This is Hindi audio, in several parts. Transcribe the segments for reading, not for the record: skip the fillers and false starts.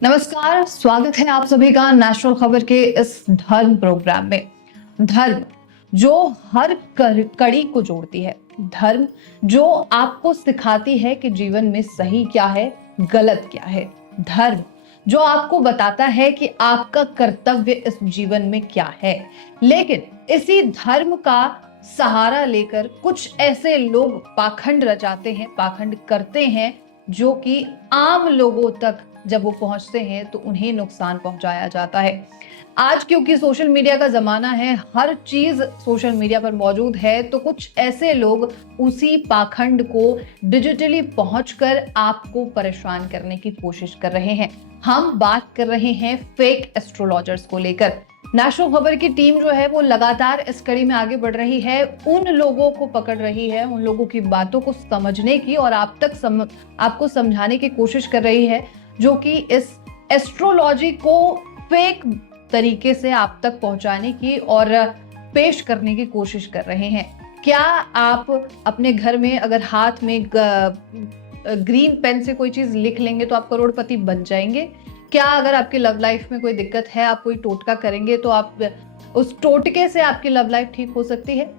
नमस्कार, स्वागत है आप सभी का नेशनल खबर के इस धर्म प्रोग्राम में। धर्म जो हर कड़ी को जोड़ती है, धर्म जो आपको सिखाती है कि जीवन में सही क्या है, गलत क्या है, धर्म जो आपको बताता है कि आपका कर्तव्य इस जीवन में क्या है। लेकिन इसी धर्म का सहारा लेकर कुछ ऐसे लोग पाखंड रचाते हैं, पाखंड करते हैं, जो कि आम लोगों तक जब वो पहुंचते हैं तो उन्हें नुकसान पहुंचाया जाता है। आज क्योंकि सोशल मीडिया का जमाना है, हर चीज सोशल मीडिया पर मौजूद है, तो कुछ ऐसे लोग उसी पाखंड को डिजिटली पहुंचकर आपको परेशान करने की कोशिश कर रहे हैं। हम बात कर रहे हैं फेक एस्ट्रोलॉजर्स को लेकर। नेशनल खबर की टीम जो है वो लगातार इस कड़ी में आगे बढ़ रही है, उन लोगों को पकड़ रही है, उन लोगों की बातों को समझने की और आपको समझाने की कोशिश कर रही है, जो कि इस एस्ट्रोलॉजी को फेक तरीके से आप तक पहुंचाने की और पेश करने की कोशिश कर रहे हैं। क्या आप अपने घर में अगर हाथ में ग्रीन पेन से कोई चीज लिख लेंगे तो आप करोड़पति बन जाएंगे? क्या अगर आपकी लव लाइफ में कोई दिक्कत है, आप कोई टोटका करेंगे तो आप उस टोटके से आपकी लव लाइफ ठीक हो सकती है?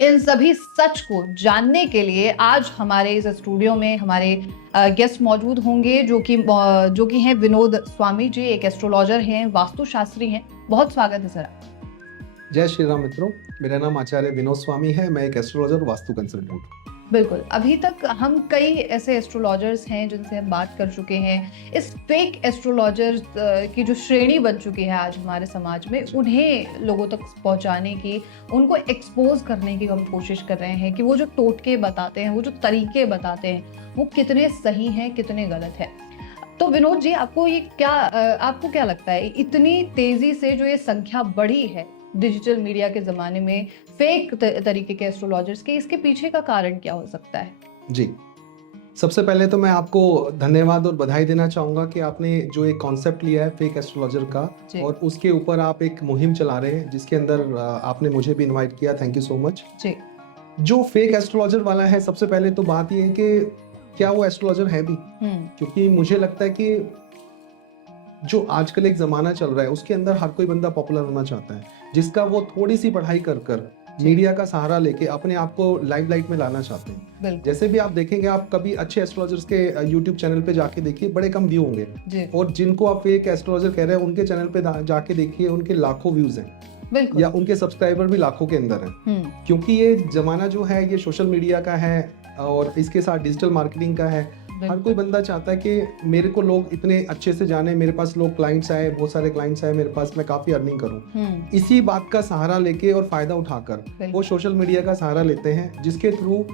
इन सभी सच को जानने के लिए आज हमारे इस स्टूडियो में हमारे गेस्ट मौजूद होंगे, जो कि हैं विनोद स्वामी जी, एक एस्ट्रोलॉजर हैं, वास्तुशास्त्री हैं। बहुत स्वागत है सर। जय श्री राम मित्रों, मेरा नाम आचार्य विनोद स्वामी है। मैं एक एस्ट्रोलॉजर, वास्तु कंसल्टेंट। बिल्कुल, अभी तक हम कई ऐसे एस्ट्रोलॉजर्स हैं जिनसे हम बात कर चुके हैं। इस फेक एस्ट्रोलॉजर्स की जो श्रेणी बन चुकी है आज हमारे समाज में, उन्हें लोगों तक पहुंचाने की, उनको एक्सपोज करने की हम कोशिश कर रहे हैं कि वो जो टोटके बताते हैं, वो जो तरीके बताते हैं, वो कितने सही हैं, कितने गलत हैं। तो विनोद जी, आपको क्या लगता है, इतनी तेजी से जो ये संख्या बढ़ी है डिजिटल मीडिया के जमाने में फेक तरीके के एस्ट्रोलॉजर्स के, इसके पीछे का कारण क्या हो सकता है? जी, सबसे पहले तो मैं आपको धन्यवाद और बधाई देना चाहूँगा कि आपने जो एक कॉन्सेप्ट लिया है फेक एस्ट्रोलॉजर का, और उसके ऊपर आप एक मुहिम चला रहे हैं, जिसके अंदर आपने मुझे भी इनवाइट किया। थैंक यू सो मच जी। जो फेक एस्ट्रोलॉजर वाला है, सबसे पहले तो बात ये है कि क्या वो एस्ट्रोलॉजर है भी, क्योंकि मुझे लगता है कि जो आजकल एक जमाना चल रहा है उसके अंदर हर कोई बंदा पॉपुलर होना चाहता है, जिसका वो थोड़ी सी पढ़ाई कर मीडिया का सहारा लेके अपने आप को लाइमलाइट में लाना चाहते हैं। जैसे भी आप देखेंगे, आप कभी अच्छे एस्ट्रोलॉजर्स के यूट्यूब चैनल पे जाके देखिए, बड़े कम व्यू होंगे, और जिनको आप फेक एस्ट्रोलॉजर कह रहे हैं उनके चैनल पे जाके देखिए, उनके लाखों व्यूज हैं, या उनके सब्सक्राइबर भी लाखों के अंदर हैं। क्योंकि ये जमाना जो है ये सोशल मीडिया का है और इसके साथ डिजिटल मार्केटिंग का है। हर कोई बंदा चाहता है कि मेरे को लोग इतने अच्छे से जाने, मेरे पास लोग क्लाइंट्स आए, बहुत सारे क्लाइंट्स आए मेरे पास, मैं काफी अर्निंग करूं। इसी बात का सहारा लेके और फायदा उठाकर वो सोशल मीडिया का सहारा लेते हैं, जिसके थ्रू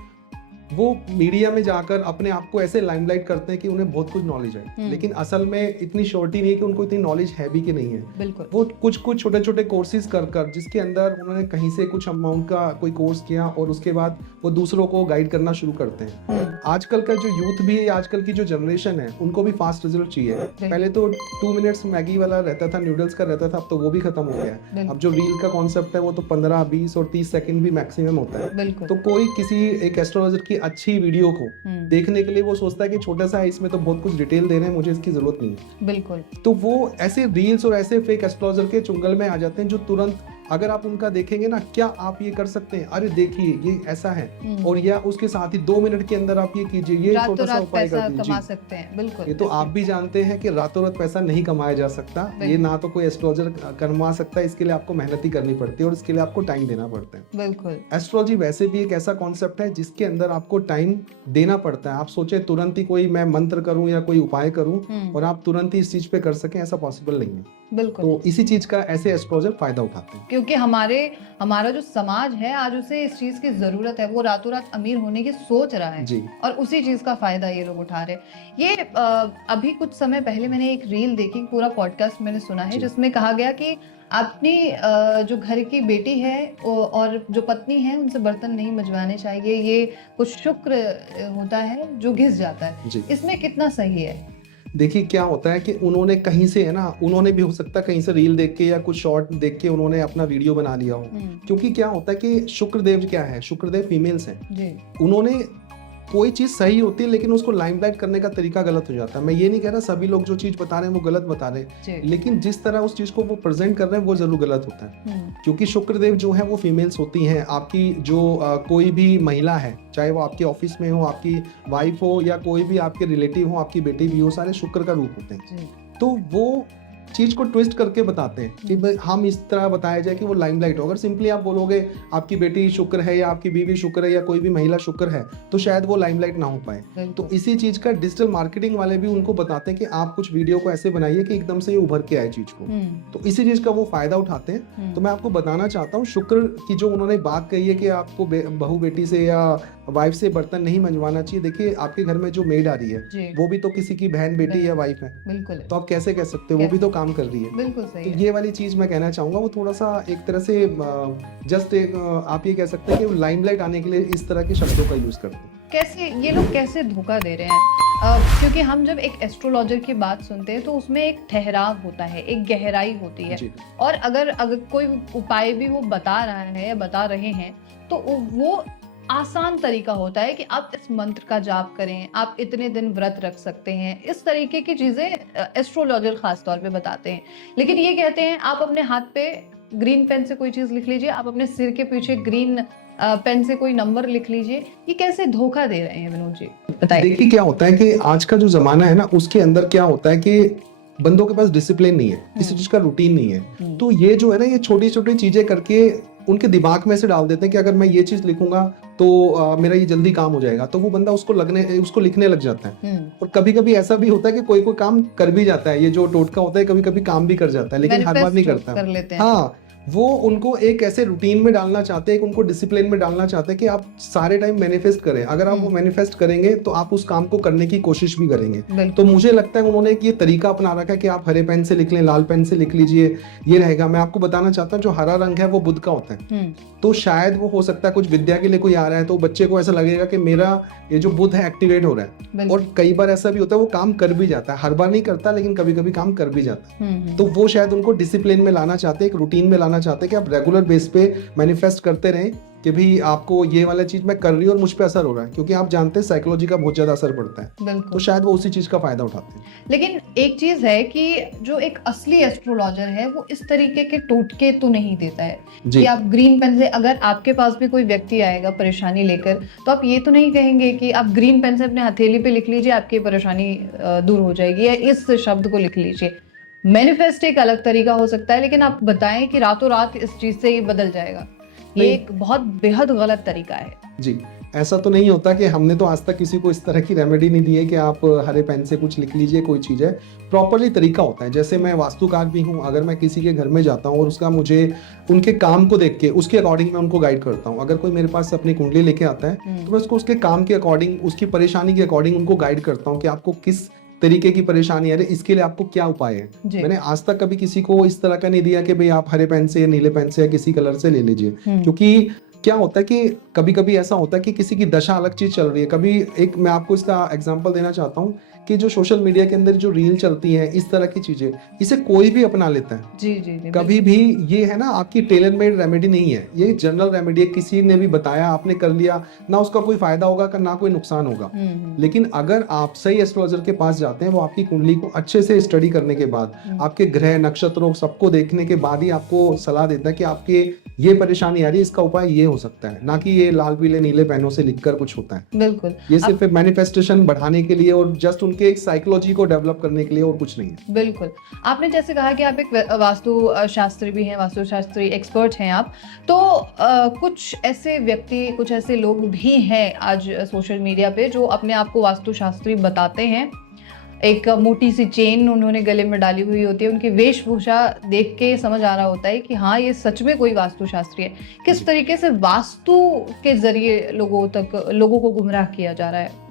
वो मीडिया में जाकर अपने आप को ऐसे लाइमलाइट करते हैं कि उन्हें बहुत कुछ नॉलेज है, लेकिन असल में इतनी श्योरिटी नहीं है कि उनको इतनी नॉलेज है भी कि नहीं है। वो कुछ छोटे छोटे कोर्सेज कर जिसके अंदर उन्होंने कहीं से कुछ अमाउंट का कोई कोर्स किया और उसके बाद वो दूसरों को गाइड करना शुरू करते हैं। आजकल का जो यूथ भी है, आजकल की जो जनरेशन है, उनको भी फास्ट रिजल्ट चाहिए। पहले तो 2 मिनट्स मैगी वाला रहता था, नूडल्स का रहता था, अब तो वो भी खत्म हो गया है। अब जो रील का कॉन्सेप्ट है वो तो 15, 20 और 30 सेकंड भी मैक्सिमम होता है। तो कोई किसी एक एस्ट्रोलॉजर की अच्छी वीडियो को देखने के लिए वो सोचता है कि छोटा सा है, इसमें तो बहुत कुछ डिटेल दे रहे हैं, मुझे इसकी जरूरत नहीं है। बिल्कुल। तो वो ऐसे रील्स और ऐसे फेक एस्ट्रोलॉजर के चुंगल में आ जाते हैं, जो तुरंत अगर आप उनका देखेंगे ना, क्या आप ये कर सकते हैं, अरे देखिए ये ऐसा है, और या उसके साथ ही 2 मिनट के अंदर आप ये कीजिए, ये छोटा सा उपाय कर दीजिए, कमा सकते हैं। बिल्कुल। ये तो आप भी जानते हैं कि रातों रात पैसा नहीं कमाया जा सकता, ये ना तो कोई एस्ट्रोलॉजर कमा सकता है, इसके लिए आपको मेहनत ही करनी पड़ती है और इसके लिए आपको टाइम देना पड़ता है। बिल्कुल। एस्ट्रोलॉजी वैसे भी एक ऐसा कॉन्सेप्ट है जिसके अंदर आपको टाइम देना पड़ता है। आप सोचे तुरंत ही कोई मैं मंत्र करूं या कोई उपाय करूं और आप तुरंत ही इस चीज पे कर सकें, ऐसा पॉसिबल नहीं है। बिल्कुल। तो इसी चीज का ऐसे एस्ट्रोलॉजर फायदा उठाते हैं, क्योंकि हमारा जो समाज है आज, उसे इस चीज की जरूरत है, वो रातों रात अमीर होने की सोच रहा है जी, और उसी चीज का फायदा ये लोग उठा रहे हैं। ये अभी कुछ समय पहले मैंने एक रील देखी, पूरा पॉडकास्ट मैंने सुना है, जिसमें कहा गया कि अपनी जो घर की बेटी है और जो पत्नी है, उनसे बर्तन नहीं मजवाने चाहिए, ये कुछ शुक्र होता है जो घिस जाता है। इसमें कितना सही है? देखिए क्या होता है कि उन्होंने कहीं से, है ना, उन्होंने भी हो सकता है कहीं से रील देख के या कुछ शॉर्ट देख के उन्होंने अपना वीडियो बना लिया हो। क्योंकि क्या होता है कि शुक्रदेव क्या है, शुक्रदेव फीमेल्स हैं, उन्होंने कोई चीज सही होती है लेकिन उसको लाइमलाइट करने का तरीका गलत हो जाता है। मैं ये नहीं कह रहा सभी लोग जो चीज बता रहे हैं वो गलत बता रहे हैं, लेकिन जिस तरह उस चीज को वो प्रेजेंट कर रहे हैं वो जरूर गलत होता है। क्योंकि शुक्रदेव जो है वो फीमेल्स होती हैं, आपकी जो कोई भी महिला है, चाहे वो आपके ऑफिस में हो, आपकी वाइफ हो या कोई भी आपके रिलेटिव हो, आपकी बेटी भी हो, सारे शुक्र का रूप होते हैं। तो वो चीज को ट्विस्ट करके बताते हैं कि भाई हम इस तरह बताया जाए कि वो लाइमलाइट हो। अगर सिंपली आप बोलोगे आपकी बेटी शुक्र है या आपकी बीवी शुक्र है या कोई भी महिला शुक्र है, तो शायद वो लाइमलाइट ना हो पाए। तो इसी चीज का डिजिटल मार्केटिंग वाले भी उनको बताते हैं कि आप कुछ वीडियो को ऐसे बनाइए कि एकदम से ये उभर के आए चीज को। तो इसी चीज का वो फायदा उठाते हैं। तो मैं आपको बताना चाहता हूँ, शुक्र की जो उन्होंने बात कही है कि आपको बहू बेटी से या वाइफ से बर्तन नहीं मंजवाना चाहिए। देखिए आपके घर में जो मेड आ रही है वो भी तो किसी की बहन बेटी या वाइफ है। बिल्कुल। तो आप कैसे कह सकते हो, वो भी तो काम कर रही है। बिल्कुल सही तो ये वाली चीज मैं कहना चाहूंगा, वो थोड़ा सा एक तरह से जस्ट आप ये कह सकते हैं कि लाइमलाइट आने के लिए इस तरह के शब्दों का यूज करते हैं। कैसे ये लोग कैसे धोखा दे रहे हैं? क्योंकि हम जब एक एस्ट्रोलॉजर की बात सुनते हैं तो उसमें एक ठहराव होता है, एक गहराई होती है। और अगर कोई उपाय भी वो बता रहा है या बता रहे हैं तो वो आसान तरीका होता है कि आप इस मंत्र का जाप करें, आप इतने दिन व्रत रख सकते हैं, इस तरीके की चीजें एस्ट्रोलॉजर खास तौर पे बताते हैं। लेकिन ये कहते हैं आप अपने हाथ पे ग्रीन पेन से कोई चीज लिख लीजिए, आप अपने सिर के पीछे ग्रीन पेन से कोई नंबर लिख लीजिए। ये कैसे धोखा दे रहे हैं विनोद जी, बताइए। देखिए क्या होता है कि आज का जो जमाना है ना, उसके अंदर क्या होता है कि बंदों के पास डिसिप्लिन नहीं है, किसी चीज का रूटीन नहीं है। तो ये जो है ना, ये छोटी छोटी चीजें करके उनके दिमाग में से डाल देते हैं कि अगर मैं ये चीज लिखूंगा तो मेरा ये जल्दी काम हो जाएगा। तो वो बंदा उसको लिखने लग जाता है। और कभी कभी ऐसा भी होता है कि कोई काम कर भी जाता है। ये जो टोटका होता है कभी कभी काम भी कर जाता है, लेकिन हर बार नहीं करता। हाँ, वो उनको एक ऐसे रूटीन में डालना चाहते हैं, उनको डिसिप्लिन में डालना चाहते हैं कि आप सारे टाइम मैनिफेस्ट करें। अगर आप वो मैनिफेस्ट करेंगे तो आप उस काम को करने की कोशिश भी करेंगे। तो मुझे लगता है उन्होंने एक ये तरीका अपना रखा है कि आप हरे पेन से लिख लें, लाल पेन से लिख लीजिए, ये रहेगा। मैं आपको बताना चाहता हूँ, जो हरा रंग है वो बुध का होता है। तो शायद वो हो सकता है कुछ विद्या के लिए कोई आ रहा है तो बच्चे को ऐसा लगेगा कि मेरा ये जो बुध है एक्टिवेट हो रहा है। और कई बार ऐसा भी होता है वो काम कर भी जाता है, हर बार नहीं करता लेकिन कभी कभी काम कर भी जाता है। तो वो शायद उनको डिसिप्लिन में लाना चाहते हैं, एक रूटीन में लाना चाहते हैं कि आप रेगुलर बेस पे मैनिफेस्ट करते रहें कि भी आपको ये वाला चीज मैं कर रही हूँ और मुझ पे असर हो रहा है। क्योंकि आप जानते हैं साइकोलॉजी का बहुत ज्यादा असर पड़ता है। तो शायद वो उसी चीज का फायदा उठाते हैं। लेकिन एक चीज है कि जो एक असली एस्ट्रोलॉजर है वो इस तरीके के टोटके तो नहीं देता है कि आप ग्रीन पेन से, अगर आपके पास भी कोई व्यक्ति आएगा परेशानी लेकर, तो आप ये तो नहीं कहेंगे कि आप ग्रीन पेन से अपने हथेली पे लिख लीजिए आपकी परेशानी दूर हो जाएगी, या इस शब्द को लिख लीजिए। मैनिफेस्ट एक अलग तरीका हो सकता है, लेकिन आप बताएं कि रातों रात इस चीज से ये बदल जाएगा, ये एक बहुत बेहद गलत तरीका है। जी, ऐसा तो नहीं होता कि हमने तो आज तक किसी को इस तरह की रेमेडी नहीं दी है कि आप हरे पेन से कुछ लिख लीजिए। कोई चीज़ है, प्रॉपरली तरीका होता है। जैसे मैं वास्तुकार भी हूँ, अगर मैं किसी के घर में जाता हूँ और उसका मुझे उनके काम को देख के उसके अकॉर्डिंग मैं उनको गाइड करता हूँ। अगर कोई मेरे पास अपनी कुंडली लेके आता है तो मैं उसको उसके काम के अकॉर्डिंग, उसकी परेशानी के अकॉर्डिंग उनको गाइड करता हूँ कि आपको किस तरीके की परेशानी है, इसके लिए आपको क्या उपाय है। मैंने आज तक कभी किसी को इस तरह का नहीं दिया कि भाई आप हरे पेन से या नीले पेन से या किसी कलर से ले लीजिए। क्योंकि क्या होता है कि कभी कभी ऐसा होता है कि किसी की दशा अलग चीज चल रही है। कभी एक मैं आपको इसका एग्जांपल देना चाहता हूँ कि जो सोशल मीडिया के अंदर जो रील चलती है, इस तरह की चीजें, इसे कोई भी अपना लेता है। जी, कभी भी ये है ना, आपकी टेलर मेड रेमेडी नहीं है, ये जनरल रेमेडी है। किसी ने भी बताया, आपने कर लिया, ना उसका कोई फायदा होगा ना कोई नुकसान होगा। लेकिन अगर आप सही एस्ट्रोलॉजर के पास जाते हैं, वो आपकी कुंडली को अच्छे से स्टडी करने के बाद, आपके ग्रह नक्षत्रों सबको देखने के बाद ही आपको सलाह देता है कि आपके ये परेशानी आ रही है, इसका उपाय ये हो सकता है। ना कि ये लाल पीले नीले पेनों से लिखकर कुछ होता है। बिल्कुल, ये सिर्फ मैनिफेस्टेशन बढ़ाने के लिए और जस्ट उनके एक साइकोलॉजी को डेवलप करने के लिए, और कुछ नहीं है। बिल्कुल, आपने जैसे कहा कि आप एक वास्तु शास्त्री भी हैं, वास्तुशास्त्री एक्सपर्ट हैं आप, तो कुछ ऐसे व्यक्ति, कुछ ऐसे लोग भी हैं आज सोशल मीडिया पे जो अपने आप को वास्तुशास्त्री बताते हैं। एक मोटी सी चेन उन्होंने गले में डाली हुई होती है, उनकी वेशभूषा देख के समझ आ रहा होता है कि हाँ, ये सच में कोई वास्तुशास्त्री है। किस तरीके से वास्तु के जरिए लोगों को गुमराह किया जा रहा है।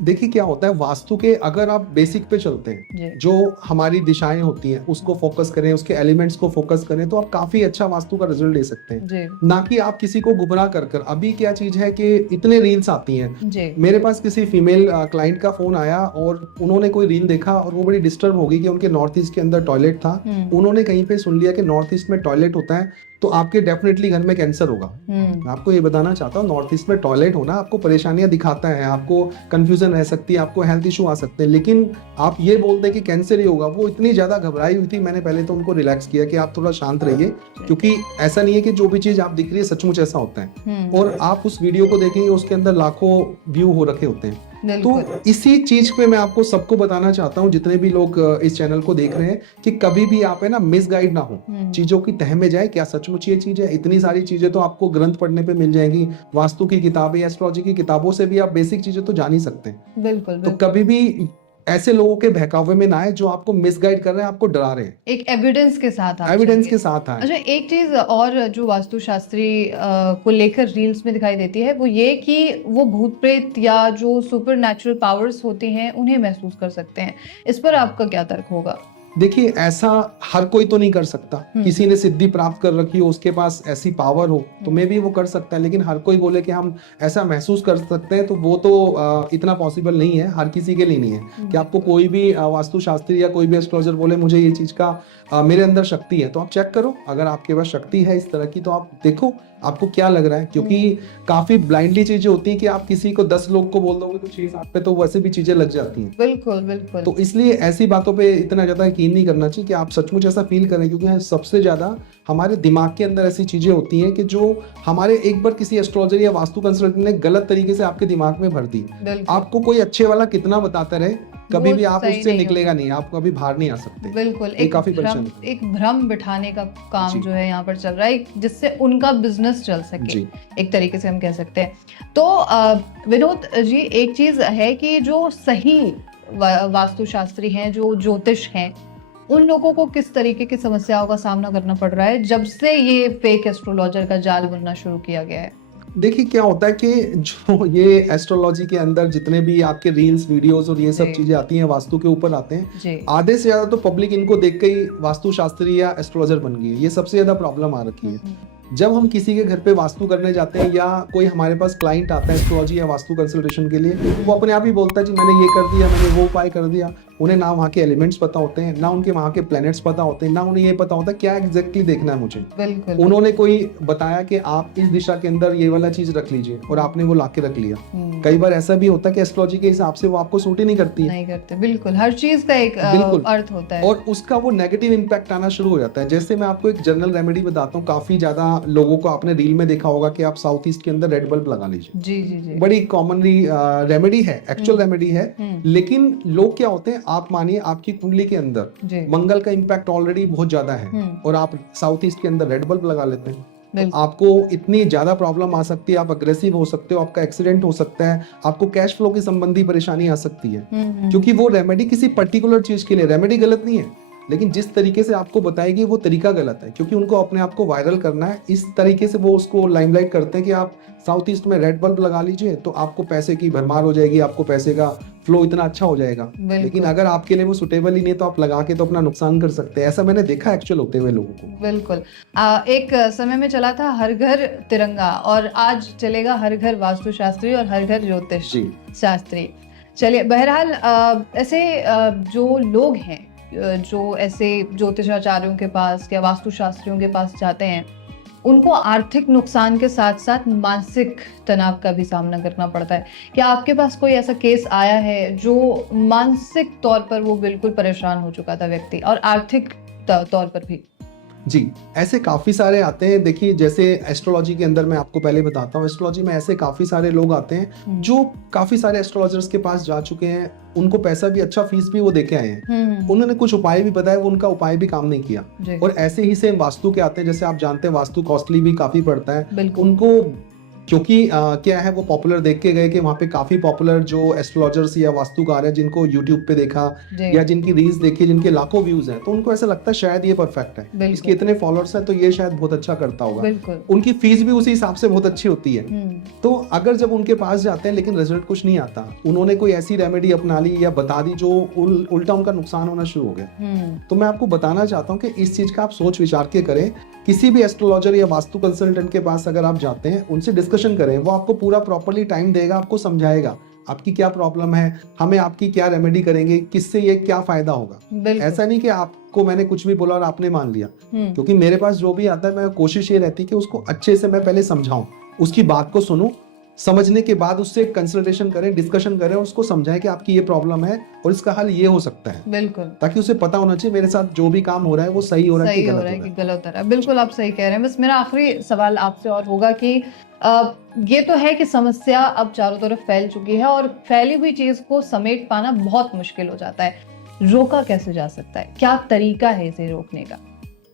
देखिए क्या होता है, वास्तु के अगर आप बेसिक पे चलते हैं, जो हमारी दिशाएं होती हैं उसको फोकस करें, उसके एलिमेंट्स को फोकस करें, तो आप काफी अच्छा वास्तु का रिजल्ट ले सकते हैं। ना कि आप किसी को गुमराह कर। अभी क्या चीज है कि इतने रील्स आती हैं। मेरे पास किसी फीमेल क्लाइंट का फोन आया और उन्होंने कोई रील देखा और वो बड़ी डिस्टर्ब हो गई कि उनके नॉर्थ ईस्ट के अंदर टॉयलेट था। उन्होंने कहीं पे सुन लिया कि नॉर्थ ईस्ट में टॉयलेट होता है तो आपके डेफिनेटली घर में कैंसर होगा। मैं आपको ये बताना चाहता हूँ, नॉर्थ ईस्ट में टॉयलेट होना आपको परेशानियां दिखाता है, आपको कंफ्यूजन रह सकती है, आपको हेल्थ इशू आ सकते हैं, लेकिन आप ये बोलते हैं कि कैंसर ही होगा। वो इतनी ज्यादा घबराई हुई थी, मैंने पहले तो उनको रिलैक्स किया कि आप थोड़ा शांत रहिए, क्योंकि ऐसा नहीं है कि जो भी चीज आप दिख रही है सचमुच ऐसा होता है। और आप उस वीडियो को देखेंगे, उसके अंदर लाखों व्यू हो रखे होते हैं। तो इसी चीज पे मैं आपको सबको बताना चाहता हूँ, जितने भी लोग इस चैनल को देख रहे हैं, कि कभी भी आप है ना मिसगाइड ना हो, चीजों की तह में जाए, क्या सचमुच ये चीज है। इतनी सारी चीजें तो आपको ग्रंथ पढ़ने पे मिल जाएंगी, वास्तु की किताबें, एस्ट्रोलॉजी की किताबों से भी आप बेसिक चीजें तो जान ही सकते हैं। बिल्कुल, तो कभी भी ऐसे लोगों के बहकावे में ना आए जो आपको मिसगाइड कर रहे हैं, आपको डरा रहे हैं। एक एविडेंस के साथ आप एविडेंस चलिए। के साथ आए। अच्छा, एक चीज और जो वास्तुशास्त्री को लेकर रील्स में दिखाई देती है, वो ये कि वो भूत प्रेत या जो सुपर नेचुरल पावर्स होती हैं उन्हें महसूस कर सकते हैं। इस पर आपका क्या तर्क होगा? देखिए, ऐसा हर कोई तो नहीं कर सकता। किसी ने सिद्धि प्राप्त कर रखी हो, उसके पास ऐसी पावर हो, तो मे भी वो कर सकता है, लेकिन हर कोई बोले कि हम ऐसा महसूस कर सकते हैं, तो वो तो इतना पॉसिबल नहीं है, हर किसी के लिए नहीं है। कि आपको कोई भी वास्तुशास्त्री या कोई भी एस्ट्रोलॉजर बोले मुझे ये चीज का मेरे अंदर शक्ति है, तो आप चेक करो। अगर आपके पास शक्ति है इस तरह की, तो आप देखो आपको क्या लग रहा है। क्योंकि काफी ब्लाइंडली चीजें होती हैं कि आप किसी को 10 लोग को बोल दोगे तो 6-7 पे तो वैसे भी चीजें लग जाती हैं। बिल्कुल बिल्कुल। तो इसलिए ऐसी बातों पे इतना ज्यादा यकीन नहीं करना चाहिए कि आप सचमुच ऐसा फील करें, क्योंकि सबसे ज्यादा हमारे दिमाग के अंदर ऐसी चीजें होती हैं कि जो हमारे एक बार किसी एस्ट्रोलॉजर या वास्तु कंसल्टेंट ने गलत तरीके से आपके दिमाग में भर दी। आपको कोई अच्छे वाला कितना बताता रहे, कभी भी आप उससे निकलेगा नहीं, आप कभी बाहर नहीं आ सकते। बिल्कुल, एक भ्रम बिठाने का काम जो है यहाँ पर चल रहा है, जिससे उनका बिजनेस चल सके, एक तरीके से हम कह सकते हैं। तो विनोद जी, एक चीज है कि जो सही वास्तुशास्त्री हैं, जो ज्योतिष हैं, उन लोगों को किस तरीके की समस्याओं का सामना करना पड़ रहा है जब से ये फेक एस्ट्रोलॉजर का जाल बुनना शुरू किया गया है? देखिए, क्या होता है कि जो ये एस्ट्रोलॉजी के अंदर जितने भी आपके रील्स, वीडियोस और ये सब चीजें आती हैं, वास्तु के ऊपर आते हैं, आधे से ज्यादा तो पब्लिक इनको देख के ही वास्तुशास्त्री या एस्ट्रोलॉजर बन गई है। ये सबसे ज्यादा प्रॉब्लम आ रखी है। जब हम किसी के घर पे वास्तु करने जाते हैं, या कोई हमारे पास क्लाइंट आता है एस्ट्रोलॉजी या वास्तु कंसल्टेशन के लिए, वो अपने आप ही बोलता है जी मैंने ये कर दिया, मैंने वो उपाय कर दिया। उन्हें ना वहाँ के एलिमेंट्स पता होते हैं, ना उनके वहाँ के प्लैनेट्स पता होते हैं, ना उन्हें ये पता होता क्या एग्जैक्टली देखना है मुझे। बिल्कुल। उन्होंने कोई बताया कि आप इस दिशा के अंदर ये वाला चीज रख लीजिए, और आपने वो लाके रख लिया। कई बार ऐसा भी होता है कि एस्ट्रोलॉजी के हिसाब से वो आपको सूट ही नहीं करती है। नहीं करते, बिल्कुल। हर चीज का एक अर्थ होता है, और उसका वो नेगेटिव इम्पैक्ट आना शुरू हो जाता है। जैसे मैं आपको एक जनरल रेमेडी बताता हूँ, काफी ज्यादा लोगों को आपने रील में देखा होगा कि आप साउथ ईस्ट के अंदर रेड बल्ब लगा लीजिए। जी जी जी। बड़ी कॉमनली रेमेडी है, एक्चुअल रेमेडी है। लेकिन लोग क्या होते हैं, आप मानिए आपकी कुंडली के अंदर मंगल का इम्पैक्ट ऑलरेडी बहुत ज्यादा है, और आप साउथ ईस्ट के अंदर रेड बल्ब लगा लेते हैं, तो आपको इतनी ज्यादा प्रॉब्लम आ सकती है, आप अग्रेसिव हो सकते हो, आपका एक्सीडेंट हो सकता है, आपको कैश फ्लो की संबंधी परेशानी आ सकती है। क्योंकि वो रेमेडी किसी पर्टिकुलर चीज के लिए, रेमेडी गलत नहीं है, लेकिन जिस तरीके से आपको बताएगी वो तरीका गलत है। क्योंकि उनको अपने आप को वायरल करना है, इस तरीके से वो उसको लाइमलाइट करते हैं कि आप साउथ ईस्ट में रेड बल्ब लगा लीजिए तो आपको पैसे की भरमार हो जाएगी, आपको पैसे का फ्लो इतना अच्छा हो जाएगा। लेकिन अगर आपके लिए वो सुटेबल ही नहीं, तो आप लगा के तो अपना नुकसान कर सकते हैं। ऐसा मैंने देखा एक्चुअल होते हुए लोगों को। बिल्कुल। एक समय में चला था हर घर तिरंगा, और आज चलेगा हर घर वास्तुशास्त्री और हर घर ज्योतिष शास्त्री। चलिए, बहरहाल ऐसे जो लोग हैं, जो ऐसे ज्योतिषाचार्यों के पास या वास्तुशास्त्रियों के पास जाते हैं, उनको आर्थिक नुकसान के साथ साथ मानसिक तनाव का भी सामना करना पड़ता है। क्या आपके पास कोई ऐसा केस आया है जो मानसिक तौर पर वो बिल्कुल परेशान हो चुका था व्यक्ति, और आर्थिक तौर पर भी? जी, ऐसे काफी सारे आते हैं। देखिए, जैसे एस्ट्रोलॉजी के अंदर मैं आपको पहले बताता हूँ, एस्ट्रोलॉजी में ऐसे काफी सारे लोग आते हैं जो काफी सारे एस्ट्रोलॉजर्स के पास जा चुके हैं, उनको पैसा भी, अच्छा फीस भी वो देके आए हैं, उन्होंने कुछ उपाय भी बताया, वो उनका उपाय भी काम नहीं किया। और ऐसे ही सेम वास्तु के आते हैं, जैसे आप जानते हैं वास्तु कॉस्टली भी काफी पड़ता है उनको, क्योंकि क्या है, वो पॉपुलर देख के गए कि वहाँ पे काफी पॉपुलर जो एस्ट्रोलॉजर्स या वास्तुकार हैं, जिनको यूट्यूब पे देखा या जिनकी रील्स देखी, जिनके लाखों व्यूज हैं, तो उनको ऐसा लगता है शायद ये परफेक्ट है, इसके इतने फॉलोअर्स हैं तो ये शायद बहुत अच्छा करता होगा। उनकी फीस भी उसी हिसाब से बहुत अच्छी होती है। तो अगर जब उनके पास जाते हैं लेकिन रिजल्ट कुछ नहीं आता, उन्होंने कोई ऐसी रेमेडी अपना ली या बता दी जो उल्टा उनका नुकसान होना शुरू हो गया। तो मैं आपको बताना चाहता हूँ कि इस चीज का आप सोच विचार के करें। किसी भी एस्ट्रोलॉजर या वास्तु कंसल्टेंट के पास अगर आप जाते हैं, उनसे डिस्कशन करें, वो आपको पूरा प्रॉपर्ली टाइम देगा, आपको समझाएगा। आपकी क्या प्रॉब्लम है, हमें आपकी क्या रेमेडी करेंगे, किससे ये क्या फायदा होगा। ऐसा नहीं कि आपको मैंने कुछ भी बोला और आपने मान लिया, क्योंकि मेरे पास जो भी आता है मैं कोशिश ये रहती है कि उसको अच्छे से मैं पहले समझाऊं, उसकी बात को सुनूं, समझने के बाद उससे कंसल्टेशन करें, डिस्कशन करें और उसको समझाएं कि आपकी ये प्रॉब्लम है और इसका हल ये हो सकता है। बिल्कुल, ताकि उसे पता होना चाहिए मेरे साथ जो भी काम हो रहा है वो सही हो रहा है कि गलत हो रहा है। गलत हो रहा है। बिल्कुल आप सही कह रहे हैं। बस मेरा आखिरी सवाल आपसे और होगा कि ये तो है कि समस्या अब चारों तरफ फैल चुकी है और फैली हुई चीज को समेट पाना बहुत मुश्किल हो जाता है। रोका कैसे जा सकता है? क्या तरीका है इसे रोकने का?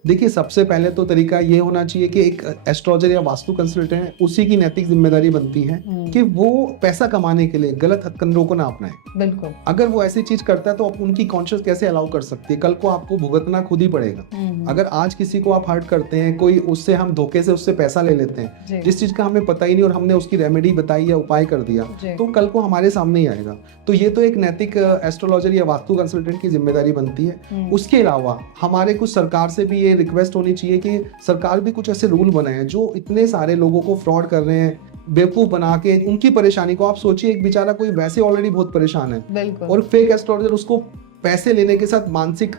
देखिए, सबसे पहले तो तरीका ये होना चाहिए कि एक एस्ट्रोलॉजर या वास्तु कंसल्टेंट है, उसी की नैतिक जिम्मेदारी बनती है कि वो पैसा कमाने के लिए गलत हथकंडों को ना अपनाए। बिल्कुल। अगर वो ऐसी चीज करता है तो उनकी कॉन्शियस कैसे अलाउ कर सकती है? कल को आपको भुगतना खुद ही पड़ेगा। अगर आज किसी को आप हर्ट करते हैं, कोई उससे हम धोखे से उससे पैसा ले लेते हैं जिस चीज का हमें पता ही नहीं और हमने उसकी रेमेडी बताई या उपाय कर दिया, तो कल को हमारे सामने ही आएगा। तो ये तो एक नैतिक एस्ट्रोलॉजर या वास्तु कंसल्टेंट की जिम्मेदारी बनती है। उसके अलावा हमारे कुछ सरकार से भी ये रिक्वेस्ट होनी चाहिए कि सरकार भी कुछ ऐसे रूल बनाए जो इतने सारे लोगों को फ्रॉड कर रहे हैं, बेवकूफ बना के उनकी परेशानी को। आप सोचिए, एक बेचारा कोई वैसे ऑलरेडी बहुत परेशान है और फेक एस्ट्रोलॉजर उसको पैसे लेने के साथ मानसिक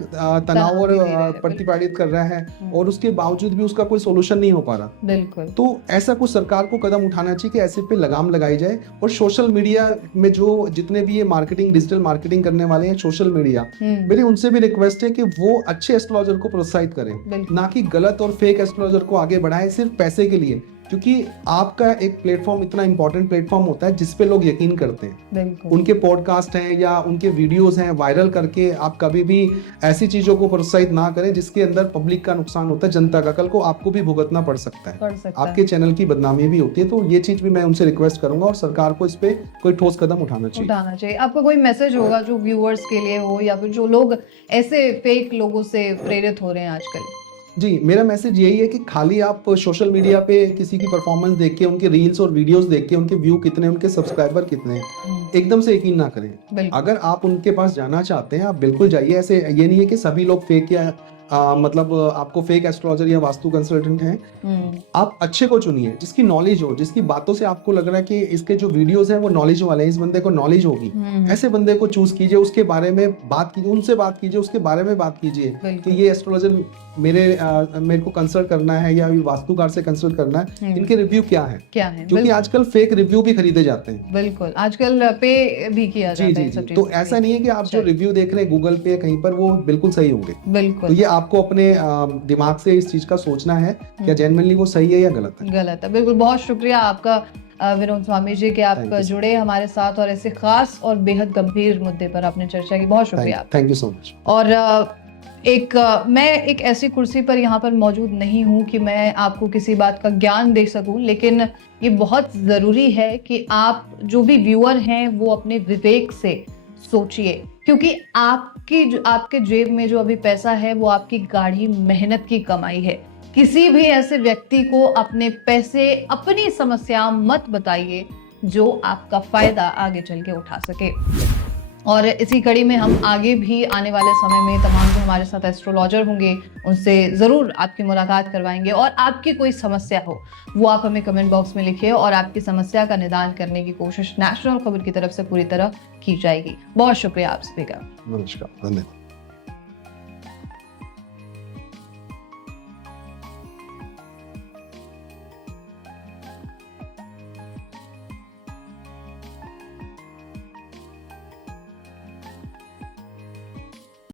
तनाव और प्रतिपादित कर रहा है और उसके बावजूद भी उसका कोई सोल्यूशन नहीं हो पा रहा। बिल्कुल। तो ऐसा कुछ सरकार को कदम उठाना चाहिए कि ऐसे पे लगाम लगाई जाए और सोशल मीडिया में जो जितने भी ये मार्केटिंग, डिजिटल मार्केटिंग करने वाले हैं सोशल मीडिया, मेरी उनसे भी रिक्वेस्ट है कि वो अच्छे एस्ट्रोलॉजर को प्रोत्साहित करें, ना कि गलत और फेक एस्ट्रोलॉजर को आगे बढ़ाएं सिर्फ पैसे के लिए। क्योंकि आपका एक प्लेटफॉर्म इतना इंपॉर्टेंट प्लेटफॉर्म होता है जिस पे लोग यकीन करते हैं। उनके पॉडकास्ट हैं या उनके वीडियोस हैं, वायरल करके आप कभी भी ऐसी चीजों को प्रोत्साहित ना करें जिसके अंदर पब्लिक का नुकसान होता है, जनता का। कल को आपको भी भुगतना पड़ सकता है, आपके चैनल की बदनामी भी होती है। तो ये चीज भी मैं उनसे रिक्वेस्ट करूंगा और सरकार को इस पे कोई ठोस कदम उठाना चाहिए। आपका कोई मैसेज होगा जो व्यूअर्स के लिए हो, या फिर जो लोग ऐसे फेक लोगों से प्रेरित हो रहे हैं आजकल? जी, मेरा मैसेज यही है कि खाली आप सोशल मीडिया पे किसी की परफॉर्मेंस देख के, उनके रील्स और वीडियोस देख के उनके व्यू कितने, उनके सब्सक्राइबर कितने हैं, एकदम से यकीन ना करें। अगर आप उनके पास जाना चाहते हैं, आप बिल्कुल जाइए। ऐसे ये नहीं है कि सभी लोग फेक या मतलब आपको फेक एस्ट्रोलॉजर या वास्तु कंसल्टेंट हैं। आप अच्छे को चुनिए जिसकी नॉलेज हो, जिसकी बातों से आपको लग रहा है कि इसके जो वीडियोस हैं वो नॉलेज वाले हैं, इस बंदे को नॉलेज होगी। ऐसे बंदे को चूज कीजिए, उसके बारे में बात कीजिए, उनसे बात कीजिए, उसके बारे में बात कीजिए कि ये एस्ट्रोलॉजर मेरे को कंसल्ट करना है या वास्तुकार से कंसल्ट करना है, इनके रिव्यू क्या है। क्योंकि आजकल फेक रिव्यू भी खरीदे जाते हैं। बिल्कुल, आजकल पे भी किया जाता है। तो ऐसा नहीं है कि आप जो रिव्यू देख रहे हैं गूगल पे कहीं पर वो बिल्कुल सही होंगे। बिल्कुल। तो ये आपको अपने दिमाग से इस चीज का सोचना है क्या जेन्युइनली वो सही है या गलत है। गलत है, बिल्कुल। बहुत शुक्रिया आपका विनोद स्वामी जी कि आप जुड़े हमारे साथ और ऐसे खास और बेहद गंभीर मुद्दे पर आपने चर्चा की। बहुत शुक्रिया। Thank you so much. और मैं एक ऐसी कुर्सी पर यहाँ पर मौजूद नहीं हूँ कि मैं आपको किसी बात का ज्ञान दे सकूं, लेकिन ये बहुत ज़रूरी है कि आप जो भी व्यूअर हैं वो अपने विवेक से सोचिए, क्योंकि आपके जेब में जो अभी पैसा है वो आपकी गाढ़ी मेहनत की कमाई है। किसी भी ऐसे व्यक्ति को अपने पैसे, अपनी समस्या मत बताइए जो आपका फायदा आगे चल के उठा सके। और इसी कड़ी में हम आगे भी आने वाले समय में तमाम जो हमारे साथ एस्ट्रोलॉजर होंगे उनसे ज़रूर आपकी मुलाकात करवाएंगे। और आपकी कोई समस्या हो वो आप हमें कमेंट बॉक्स में लिखिए और आपकी समस्या का निदान करने की कोशिश नेशनल खबर की तरफ से पूरी तरह की जाएगी। बहुत शुक्रिया आप सभी का। नमस्कार, धन्यवाद।